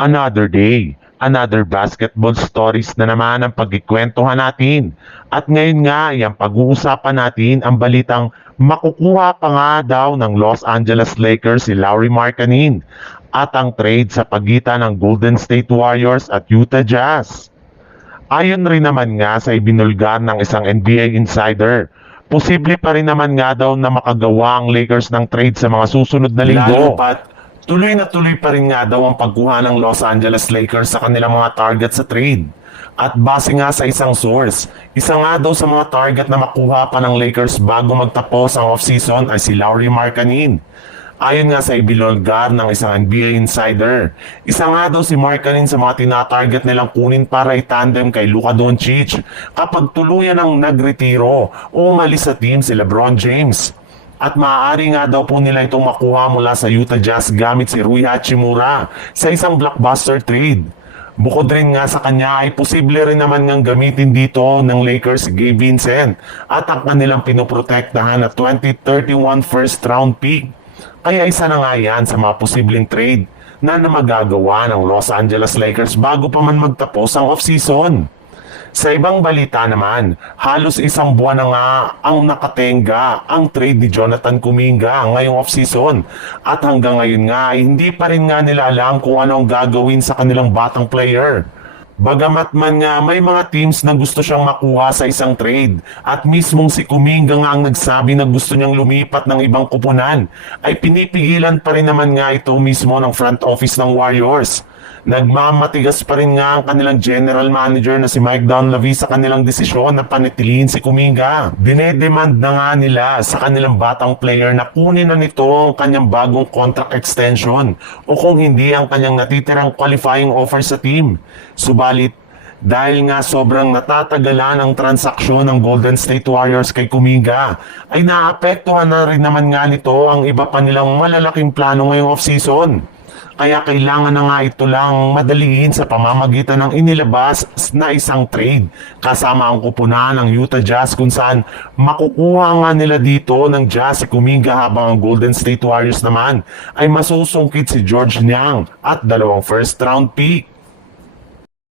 Another day, another basketball stories na naman ang pagkikwentuhan natin. At ngayon nga, yung pag-uusapan natin ang balitang makukuha pa nga daw ng Los Angeles Lakers si Lauri Markkanen at ang trade sa pagitan ng Golden State Warriors at Utah Jazz. Ayon rin naman nga sa ibinulgar ng isang NBA insider, posible pa rin naman nga daw na makagawa ang Lakers ng trade sa mga susunod na linggo. Lalo pat, tuloy na tuloy pa rin nga daw ang pagkuha ng Los Angeles Lakers sa kanilang mga target sa trade. At base nga sa isang source, isa nga daw sa mga target na makuha pa ng Lakers bago magtapos ang offseason ay si Lauri Markkanen. Ayon nga sa ibinulgar ng isang NBA insider, isa nga daw si Markkanen sa mga tinatarget nilang kunin para itandem kay Luka Doncic kapag tuluyan ang nagretiro o umalis sa team si LeBron James. At maaari nga daw po nila itong makuha mula sa Utah Jazz gamit si Rui Hachimura sa isang blockbuster trade. Bukod rin nga sa kanya ay posible rin naman ngang gamitin dito ng Lakers si Gabe Vincent at ang kanilang pinoprotektahan na 2031 first round pick. Kaya isa na nga yan sa mga posibleng trade na magagawa ng Los Angeles Lakers bago pa man magtapos ang offseason. Sa ibang balita naman, halos isang buwan na nga ang nakatenga ang trade ni Jonathan Kuminga ngayong offseason. At hanggang ngayon nga, hindi pa rin nga nila alam kung ano ang gagawin sa kanilang batang player. Bagamat man nga may mga teams na gusto siyang makuha sa isang trade at mismong si Kuminga nga ang nagsabi na gusto niyang lumipat ng ibang kupunan, ay pinipigilan pa rin naman nga ito mismo ng front office ng Warriors. Nagmamatigas pa rin nga ang kanilang general manager na si Mike Dunleavy sa kanilang desisyon na panatilihin si Kuminga. Dinedemand na nga nila sa kanilang batang player na kunin na nito ang kanyang bagong contract extension o kung hindi ang kanyang natitirang qualifying offer sa team. Subalit, dahil nga sobrang natatagalan ang transaksyon ng Golden State Warriors kay Kuminga, ay naapektuhan na rin naman nga nito ang iba pa nilang malalaking plano ngayong offseason. Kaya kailangan na nga ito lang madaliin sa pamamagitan ng inilabas na isang trade kasama ang kupunan ng Utah Jazz kung saan makukuha nga nila dito ng Jazz si Kuminga habang ang Golden State Warriors naman ay masusungkit si George Niang at 2 first round pick.